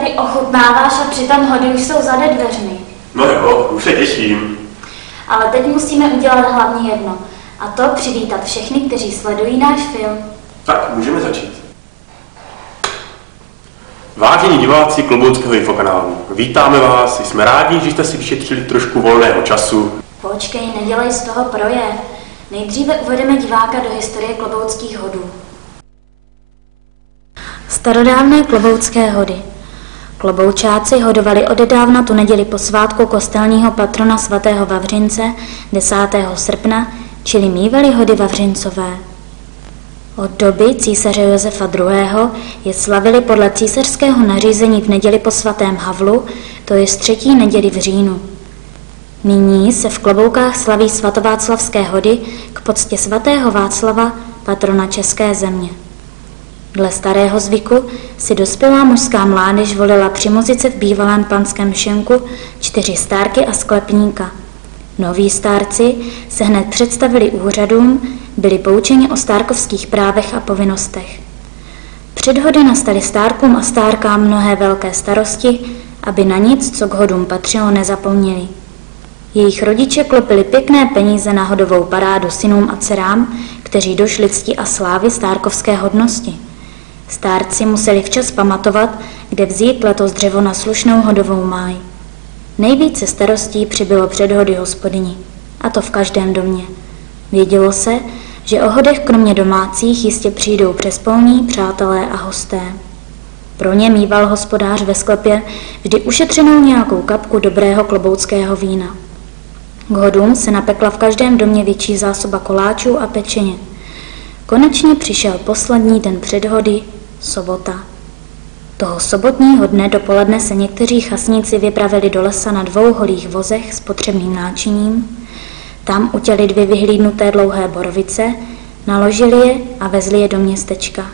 tady ochutnáváš a přitom hody už jsou za dveřmi. No jo, už se těším. Ale teď musíme udělat hlavně jedno. A to přivítat všechny, kteří sledují náš film. Tak, můžeme začít. Vážení diváci Klobounského infokanálu, vítáme vás, jsme rádi, že jste si vyšetřili trošku volného času. Počkej, nedělej z toho projev. Nejdříve uvedeme diváka do historie klobounských hodů. Starodávné klobounské hody. Kloboučáci hodovali odedávna tu neděli po svátku kostelního patrona svatého Vavřince 10. srpna, čili mívali hody Vavřincové. Od doby císaře Josefa II. Je slavili podle císařského nařízení v neděli po svatém Havlu, to je třetí neděli v říjnu. Nyní se v Kloboukách slaví svatováclavské hody k poctě svatého Václava, patrona české země. Dle starého zvyku si dospělá mužská mládež volila při muzice v bývalém panském šenku 4 stárky a sklepníka. Noví stárci se hned představili úřadům, byli poučeni o stárkovských právech a povinnostech. Před hody nastaly stárkům a stárkám mnohé velké starosti, aby na nic, co k hodům patřilo, nezapomněli. Jejich rodiče klopili pěkné peníze na hodovou parádu synům a dcerám, kteří došli cti a slávy stárkovské hodnosti. Stárci museli včas pamatovat, kde vzít letos dřevo na slušnou hodovou máj. Nejvíce starostí přibylo před hody hospodyni, a to v každém domě. Vědělo se, že o hodech kromě domácích jistě přijdou přespolní, přátelé a hosté. Pro ně mýval hospodář ve sklepě vždy ušetřenou nějakou kapku dobrého klobouckého vína. K hodům se napekla v každém domě větší zásoba koláčů a pečeně. Konečně přišel poslední den před hody, sobota. Toho sobotního dne dopoledne se někteří chasníci vypravili do lesa na 2 holých vozech s potřebným náčiním. Tam utěli 2 vyhlídnuté dlouhé borovice, naložili je a vezli je do městečka.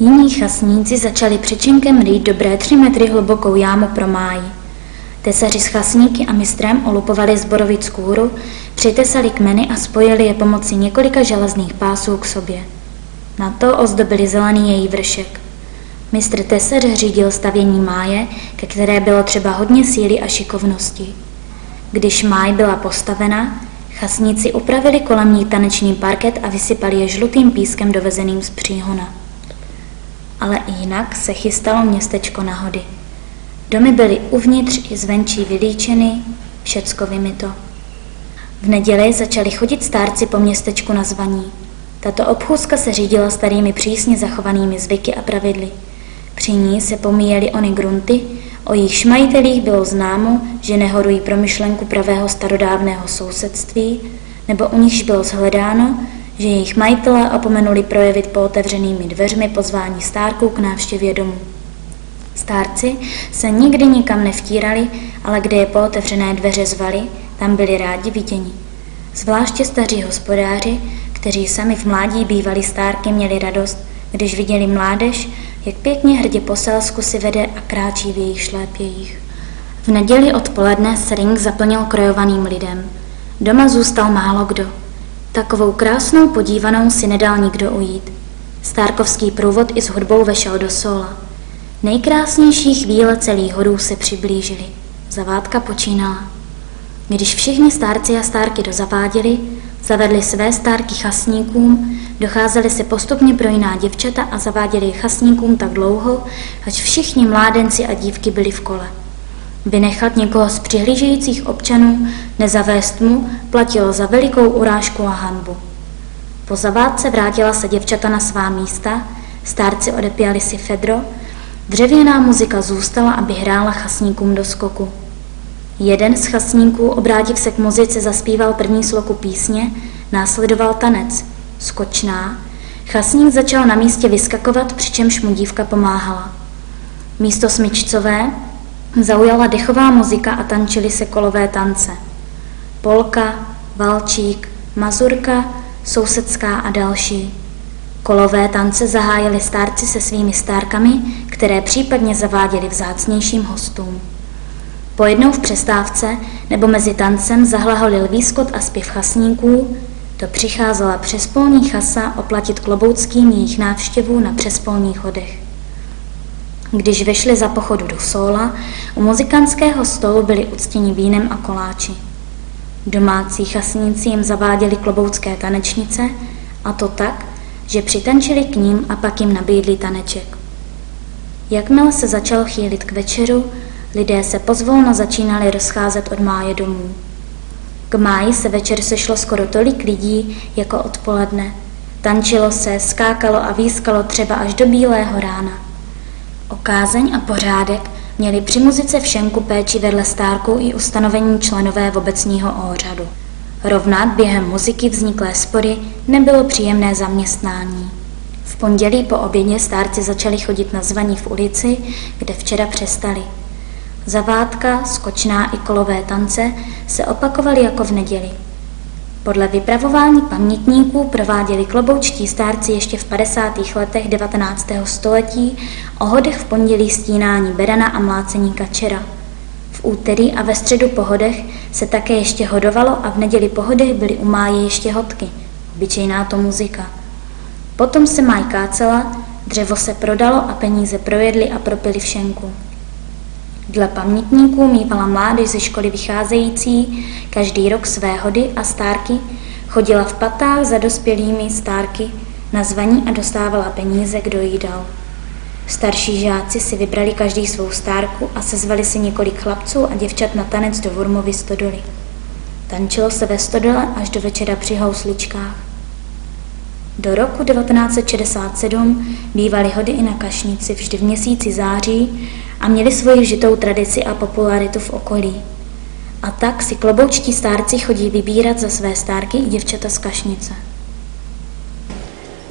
Jiní chasníci začali přečinkem rýt dobré 3 metry hlubokou jámu pro máji. Tesaři s chasníky a mistrem olupovali z borovic kůru, přitesali kmeny a spojili je pomocí několika železných pásů k sobě. Na to ozdobili zelený její vršek. Mistr tesař řídil stavění máje, ke které bylo třeba hodně síly a šikovnosti. Když máj byla postavena, chasníci upravili kolem ní taneční parket a vysypali je žlutým pískem dovezeným z příhona. Ale i jinak se chystalo městečko na hody. Domy byly uvnitř i zvenčí vylíčeny, všecko vymyto. V neděli začali chodit stárci po městečku na zvaní. Tato obchůzka se řídila starými přísně zachovanými zvyky a pravidly. Při ní se pomíjely ony grunty, o jejich majitelích bylo známo, že nehorují pro myšlenku pravého starodávného sousedství, nebo u nichž bylo shledáno, že jejich majitelé opomenuli projevit po otevřenými dveřmi pozvání stárků k návštěvě domu. Stárci se nikdy nikam nevtírali, ale kde je po otevřené dveře zvali, tam byli rádi viděni. Zvláště staří hospodáři, kteří sami v mládí bývali stárky, měli radost, když viděli mládež, jak pěkně hrdě po selsku si vede a kráčí v jejich šlépějích. V neděli odpoledne se ring zaplnil krojovaným lidem. Doma zůstal málo kdo. Takovou krásnou podívanou si nedal nikdo ujít. Stárkovský průvod i s hudbou vešel do sola. Nejkrásnější chvíle celých hodů se přiblížily. Zavádka počínala. Když všichni stárci a stárky dozaváděli, zavedli své stárky chasníkům, docházeli se postupně pro jiná děvčata a zaváděli chasníkům tak dlouho, až všichni mládenci a dívky byli v kole. Vynechat někoho z přihlížejících občanů, nezavést mu, platilo za velikou urážku a hanbu. Po zavádce vrátila se děvčata na svá místa, stárci odepěli si fedro, dřevěná muzika zůstala, aby hrála chasníkům do skoku. Jeden z chasníků, obrátiv se k muzice, zaspíval první sloku písně, následoval tanec, skočná. Chasník začal na místě vyskakovat, přičemž mu dívka pomáhala. Místo smyčcové zaujala dechová muzika a tančily se kolové tance. Polka, valčík, mazurka, sousedská a další. Kolové tance zahájili stárci se svými stárkami, které případně zaváděli vzácnějším hostům. Pojednou v přestávce nebo mezi tancem zahlaholil výskot a zpěv chasníků, to přicházela přespolní chasa oplatit klobouckým jejich návštěvu na přespolních hodech. Když vešli za pochodu do sóla, u muzikantského stolu byli uctěni vínem a koláči. Domácí chasníci jim zaváděli kloboucké tanečnice, a to tak, že přitančili k ním a pak jim nabídli taneček. Jakmile se začalo chýlit k večeru, lidé se pozvolna začínali rozcházet od máje domů. K máji se večer sešlo skoro tolik lidí jako odpoledne. Tančilo se, skákalo a výskalo třeba až do bílého rána. O kázeň a pořádek měli při muzice v šenku péči vedle stárků i ustanovení členové obecního úřadu. Rovnat během muziky vzniklé spory nebylo příjemné zaměstnání. V pondělí po obědě stárci začali chodit na zvaní v ulici, kde včera přestali. Zavádka, skočná i kolové tance se opakovaly jako v neděli. Podle vypravování pamětníků prováděli kloboučtí stárci ještě v 50. letech 19. století o hodech v pondělí stínání berana a mlácení kačera. V úterý a ve středu po hodech se také ještě hodovalo a v neděli po hodech byly u máje ještě hodky, obyčejná to muzika. Potom se máj kácela, dřevo se prodalo a peníze projedli a propili v šenku. Dle pamětníků mívala mládež ze školy vycházející každý rok své hody a stárky, chodila v patách za dospělými stárky na zvaní a dostávala peníze, kdo jí dal. Starší žáci si vybrali každý svou stárku a sezvali si několik chlapců a děvčat na tanec do Vurmovy stodoly. Tančilo se ve stodole až do večera při housličkách. Do roku 1967 bývaly hody i na Kašnici vždy v měsíci září a měli svoji vžitou tradici a popularitu v okolí. A tak si kloboučtí stárci chodí vybírat za své stárky i děvčata z Kašnice.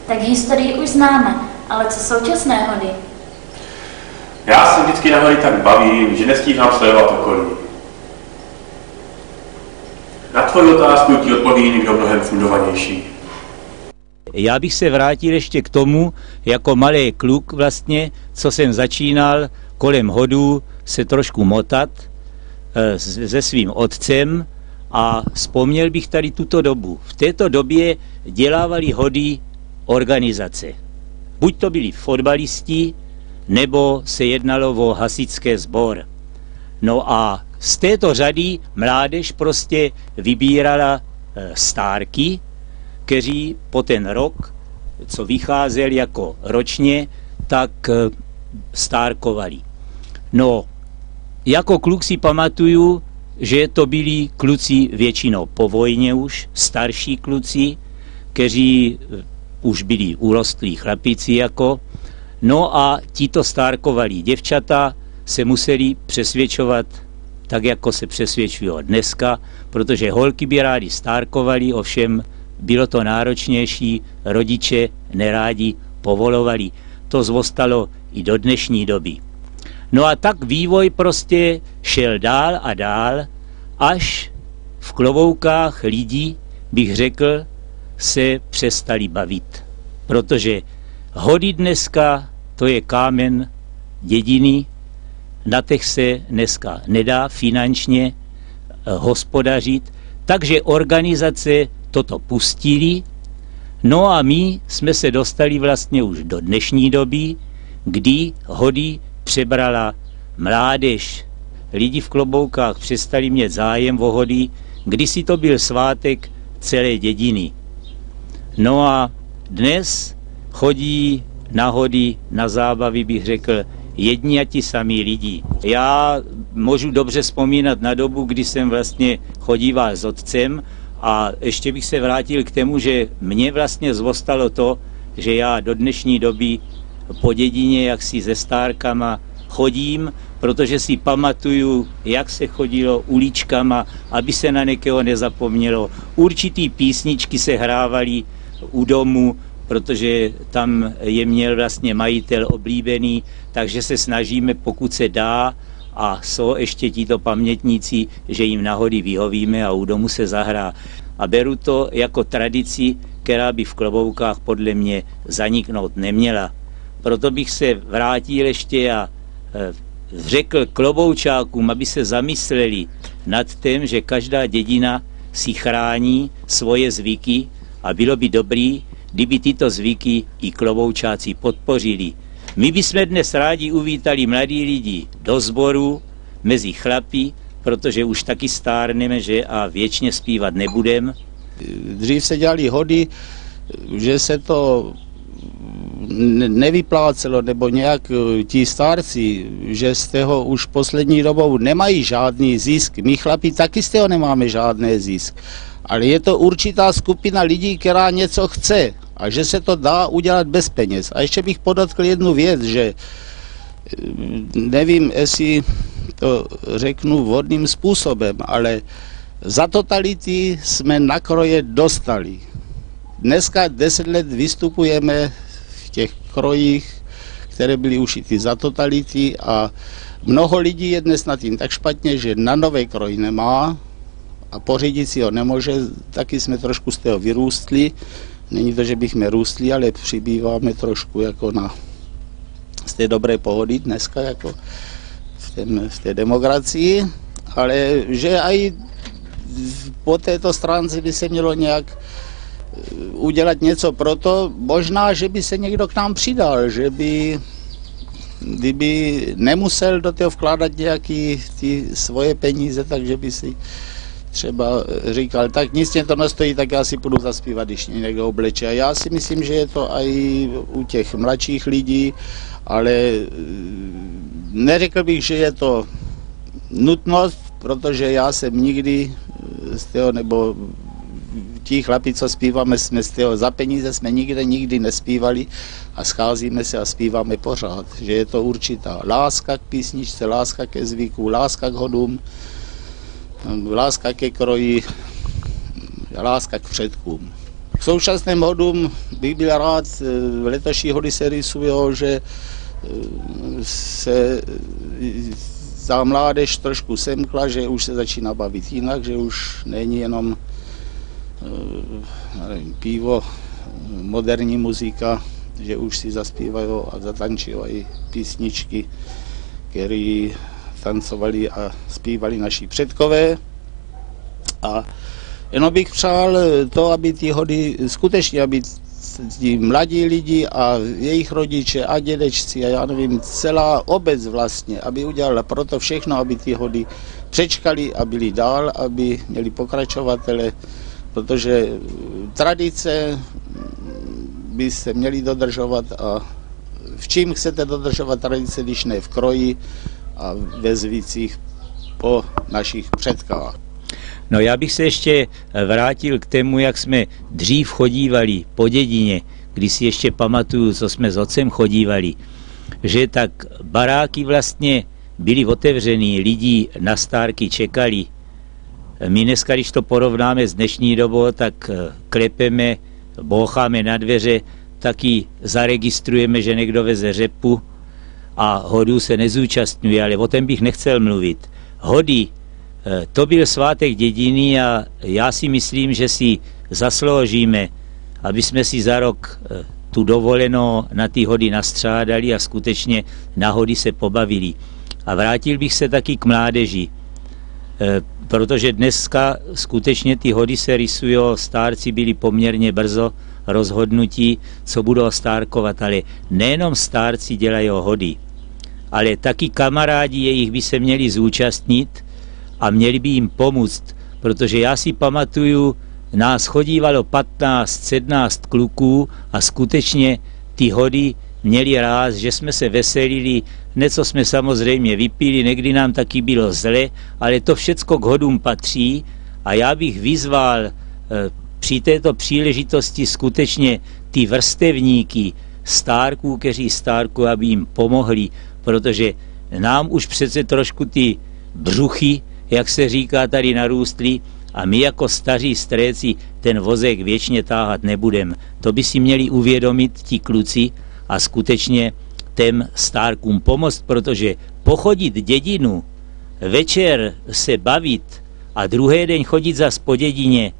Tak historii už známe, ale co současné hody? Já se vždycky na hody tak bavím, že nestíhám sledovat okolí. Na tvoji otázku ti odpoví někdo mnohem fundovanější. Já bych se vrátil ještě k tomu, jako malý kluk vlastně, co jsem začínal kolem hodů se trošku motat se svým otcem a vzpomněl bych tady tuto dobu. V této době dělávali hody organizace. Buď to byli fotbalisti, nebo se jednalo o hasičské sbor. No a z této řady mládež prostě vybírala stárky, kteří po ten rok, co vycházel jako ročně, tak stárkovali. No, jako kluk si pamatuju, že to byli kluci většinou po vojně už, starší kluci, kteří už byli urostlí chlapici jako. No a tito stárkovali. Děvčata se museli přesvědčovat tak, jako se přesvědčují dneska, protože holky by rádi stárkovali, ovšem bylo to náročnější, rodiče nerádi povolovali. To zůstalo i do dnešní doby. No a tak vývoj prostě šel dál a dál, až v kloboukách lidí, bych řekl, se přestali bavit. Protože hody dneska, to je kámen dědiny, na těch se dneska nedá finančně hospodařit, takže organizace toto pustili, no a my jsme se dostali vlastně už do dnešní doby, kdy hody přebrala mládež. Lidi v kloboukách přestali mít zájem o hody, kdysi to byl svátek celé dědiny. No a dnes chodí na hody, na zábavy, bych řekl, jedni a ti samí lidi. Já můžu dobře vzpomínat na dobu, kdy jsem vlastně chodíval s otcem a ještě bych se vrátil k tomu, že mně vlastně zůstalo to, že já do dnešní doby po dědině, jak si se stárkama chodím, protože si pamatuju, jak se chodilo uličkama, aby se na někoho nezapomnělo. Určitý písničky se hrávaly u domu, protože tam je měl vlastně majitel oblíbený, takže se snažíme, pokud se dá, a jsou ještě tito pamětníci, že jim na hody vyhovíme a u domu se zahrá. A beru to jako tradici, která by v kloboukách podle mě zaniknout neměla. Proto bych se vrátil ještě a řekl kloboučákům, aby se zamysleli nad tím, že každá dědina si chrání svoje zvyky a bylo by dobrý, kdyby tyto zvyky i kloboučáci podpořili. My bychom dnes rádi uvítali mladí lidi do sboru, mezi chlapy, protože už taky stárneme, že a věčně zpívat nebudem. Dřív se dělali hody, že se to nevyplácelo, nebo nějak ti starci, že z toho už poslední dobou nemají žádný zisk. My chlapi taky z toho nemáme žádný zisk. Ale je to určitá skupina lidí, která něco chce a že se to dá udělat bez peněz. A ještě bych podotkl jednu věc, že nevím, jestli to řeknu vhodným způsobem, ale za totality jsme na kroje dostali. Dneska 10 let vystupujeme v těch krojích, které byly ušity za totality a mnoho lidí je dnes na tím tak špatně, že na nové kroj nemá a pořídit si ho nemůže. Taky jsme trošku z toho vyrůstli. Není to, že bychom růstli, ale přibýváme trošku jako z té dobré pohody dneska, jako v té demokracii, ale že i po této stránce by se mělo nějak udělat něco pro to, možná, že by se někdo k nám přidal, že by, kdyby nemusel do toho vkládat nějaké ty svoje peníze, takže by si třeba říkal, tak nic mě to nestojí, tak já si půjdu zaspívat, když mě někdo obleče. A já si myslím, že je to i u těch mladších lidí, ale neřekl bych, že je to nutnost, protože já jsem nikdy z toho, nebo ti chlapi, co zpíváme, jsme z toho za peníze, jsme nikdy nespívali a scházíme se a zpíváme pořád. Že je to určitá láska k písničce, láska ke zvyku, láska k hodům, láska ke kroji, láska k předkům. K současným hodům bych byl rád, letošní hody se rysuje, že se ta mládež trošku semkla, že už se začíná bavit jinak, že už není jenom pivo, moderní muzika, že už si zaspívají a zatančují písničky, které tancovali a zpívali naši předkové. A jenom bych přál to, aby ty hody skutečně, aby ti mladí lidi a jejich rodiče a dědečci a já nevím, celá obec vlastně, aby udělala proto všechno, aby ty hody přečkali a byli dál, aby měli pokračovatele, protože tradice by se měly dodržovat a v čím chcete dodržovat tradice, když ne v kroji a ve zvycích po našich předkách. No já bych se ještě vrátil k tomu, jak jsme dřív chodívali po dědině, když si ještě pamatuju, co jsme s otcem chodívali, že tak baráky vlastně byly otevřený, lidi na stárky čekali. My dneska, když to porovnáme s dnešní dobou, tak klepeme, boucháme na dveře, taky zaregistrujeme, že někdo veze řepu a hodů se nezúčastňuje, ale o tom bych nechcel mluvit. Hody, to byl svátek dědiny a já si myslím, že si zasloužíme, aby jsme si za rok tu dovolenou na ty hody nastřádali a skutečně na hody se pobavili. A vrátil bych se taky k mládeži, protože dneska skutečně ty hody se rysují, stárci byli poměrně brzo rozhodnutí, co budou stárkovat, ale nejenom stárci dělají hody, ale taky kamarádi jejich by se měli zúčastnit a měli by jim pomoct, protože já si pamatuju, nás chodívalo 15-17 kluků a skutečně ty hody měli rád, že jsme se veselili, něco jsme samozřejmě vypili, někdy nám taky bylo zle, ale to všecko k hodům patří a já bych vyzval při této příležitosti skutečně ty vrstevníky stárků, kteří stárku, aby jim pomohli, protože nám už přece trošku ty břuchy, jak se říká, tady narůstly a my jako staří stréci ten vozek věčně táhat nebudem. To by si měli uvědomit ti kluci a skutečně těm stárkům pomoct, protože pochodit dědinu, večer se bavit a druhý den chodit zas po dědině,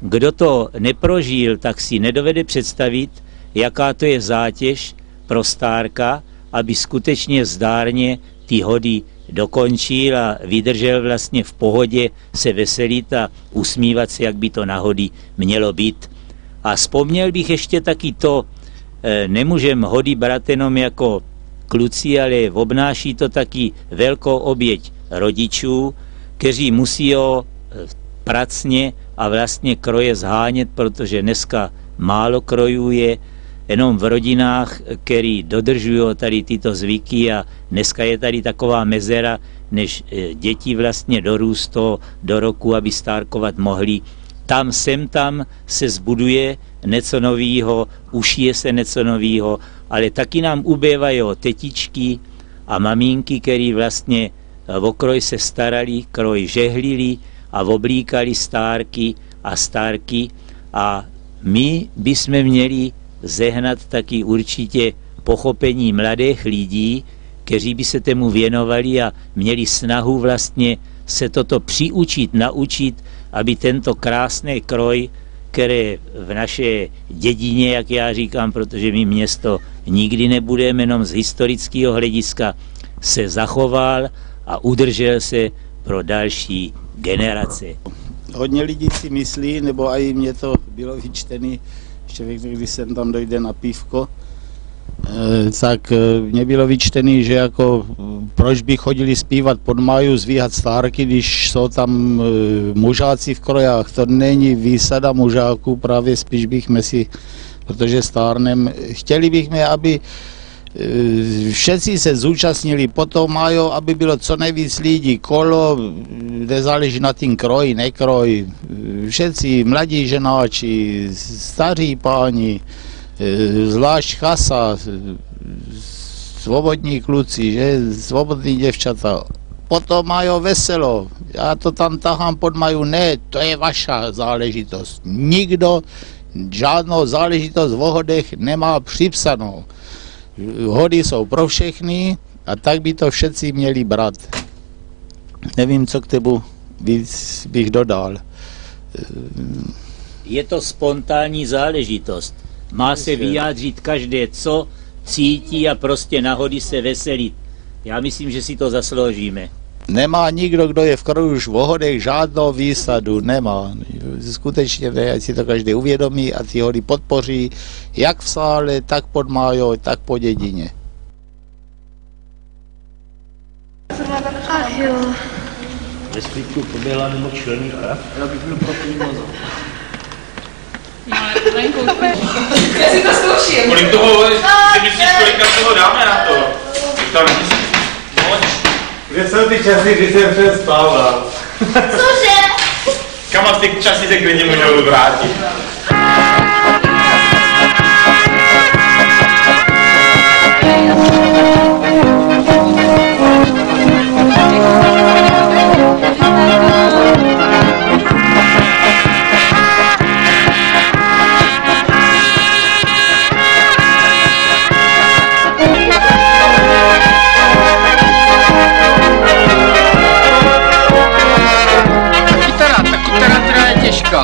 kdo to neprožil, tak si nedovede představit, jaká to je zátěž pro stárka, aby skutečně zdárně ty hody dokončil a vydržel vlastně v pohodě se veselit a usmívat se, jak by to na hody mělo být. A vzpomněl bych ještě taky to, nemůžeme hody brát jenom jako kluci, ale obnáší to taky velkou oběť rodičů, kteří musí pracně a vlastně kroje zhánět, protože dneska málo krojů je, jenom v rodinách, který dodržují tady tyto zvyky a dneska je tady taková mezera, než děti vlastně dorůstou do roku, aby stárkovat mohli. Tam se zbuduje něco novýho, ušije se něco novýho, ale taky nám ubývají tetičky a maminky, který vlastně o kroj se starali, kroj žehlili a oblíkali stárky a stárky a my bychom měli zehnat taky určitě pochopení mladých lidí, kteří by se tomu věnovali a měli snahu vlastně se toto přiučit, naučit, aby tento krásný kroj, které v naše dědině, jak já říkám, protože my město nikdy nebudeme, jenom z historického hlediska, se zachoval a udržel se pro další generace. Hodně lidí si myslí, nebo i mě to bylo vyčtený, ještě když jsem tam dojde na pívko, tak mě bylo vyčtený, že jako proč by chodili zpívat pod máju, zvíhat stárky, když jsou tam mužáci v krojách. To není výsada mužáků, právě spíš bychom si, protože stárnem, chtěli bychom, aby všetci se zúčastnili potom máju, aby bylo co nejvíc lidí, kolo, nezáleží na tím kroj, nekroj, všetci mladí ženáči, staří páni, zvlášť chasa, svobodní kluci, že, svobodní děvčata. Potom mají veselo, já to tam tahám pod maju, ne, to je vaša záležitost. Nikdo žádnou záležitost v hodech nemá připsanou. Hody jsou pro všechny a tak by to všetci měli brát. Nevím, co k temu víc bych dodal. Je to spontánní záležitost. Má se vyjádřit každé, co cítí a prostě na hody se veselit. Já myslím, že si to zasloužíme. Nemá nikdo, kdo je v kroji už v hodech, žádnou výsadu, nemá. Skutečně ne, ať si to každý uvědomí a ty hody podpoří, jak v sále, tak pod májou, tak po dědině. Ach jo. Ve splitku poběhla nebo členíka? Já bych byl pro primozo. Já si to zkouším. Kolik toho, si myslíš, kolika toho dáme na to? Tam moc. Kde jsou ty časy, kdy jsem přespával? Cože? Kam ty časy se klidně můžou vrátit? Kytara je těžká.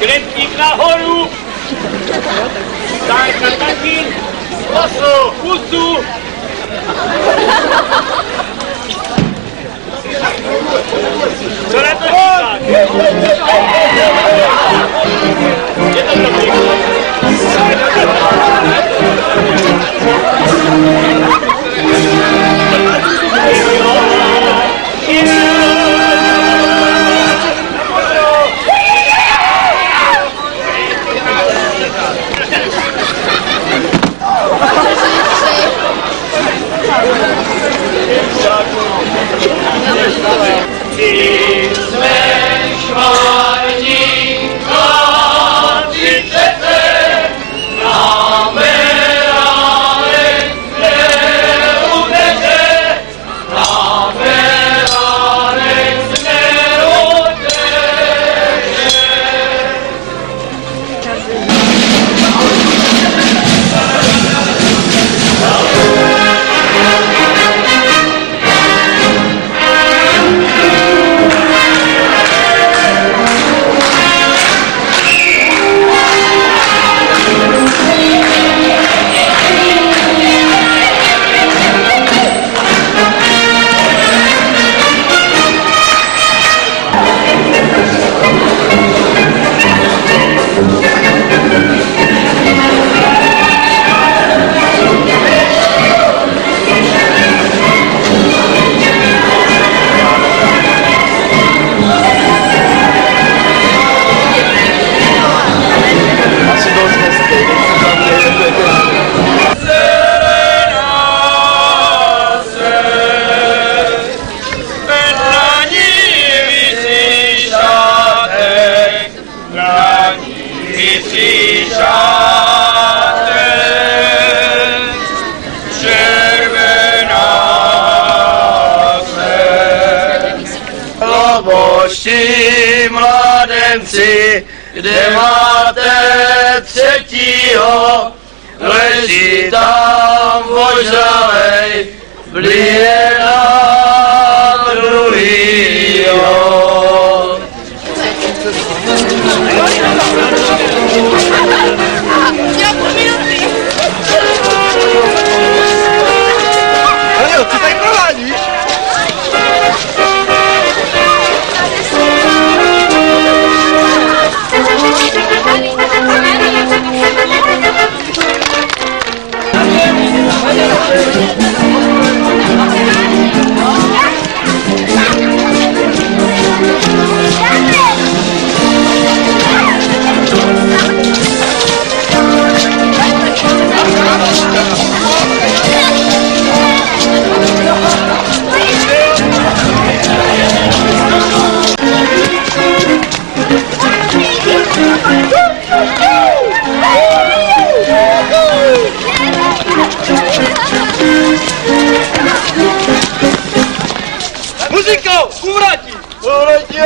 Kretník nahoru! Tak, taky! Pusu! Pusu! Co na to říkáš? Je to dobrý. Mladenci, kde máte třetího, leží tam ožralej, blije na druhýho. Daniel, ty tady provádíš? Muzikou! Uvrátí! Uvrátí!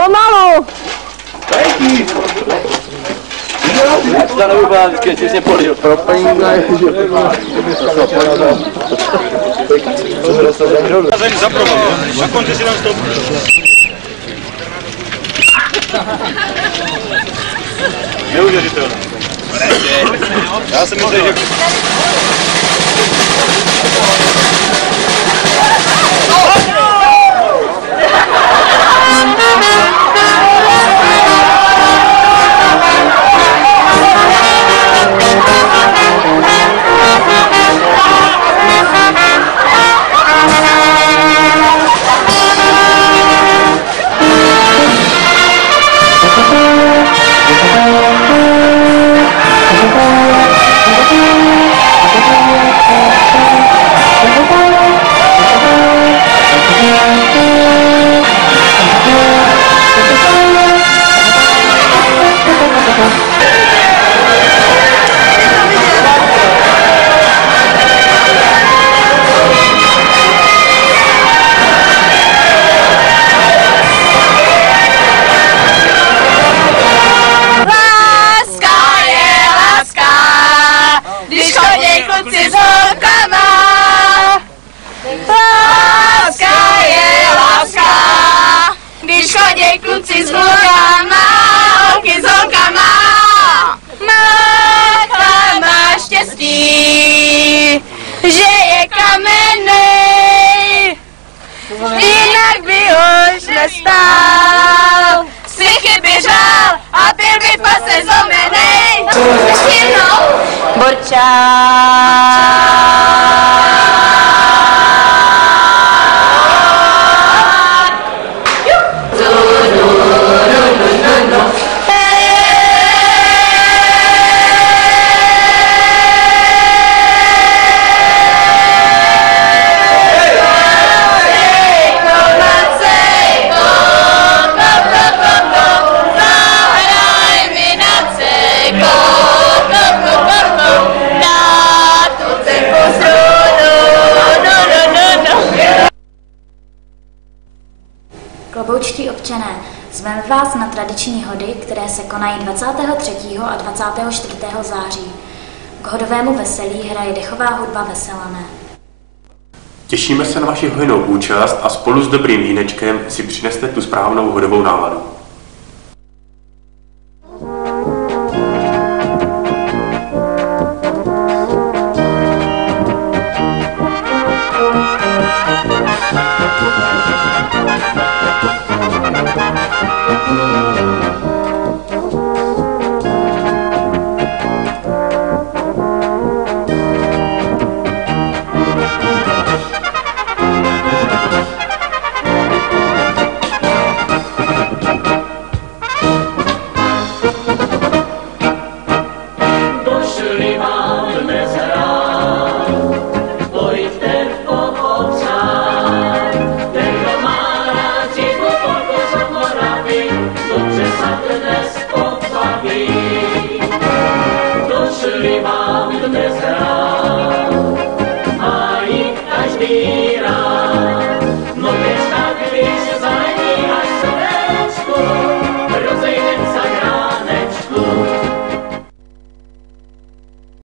Pomalu! Na konci si tam stop. Neuvěřitelné. Já si myslím, že... Kluci s holkama, holky s holkama. Máta má štěstí, že je kamennej, jinak by už nestál. Si chyby žál a pil by pase zomenej. Ještě jednou. Borčák. Kloboučtí občané, zveme vás na tradiční hody, které se konají 23. a 24. září. K hodovému veselí hraje dechová hudba Veselané. Těšíme se na vaši hojnou účast a spolu s dobrým vínečkem si přineste tu správnou hodovou náladu.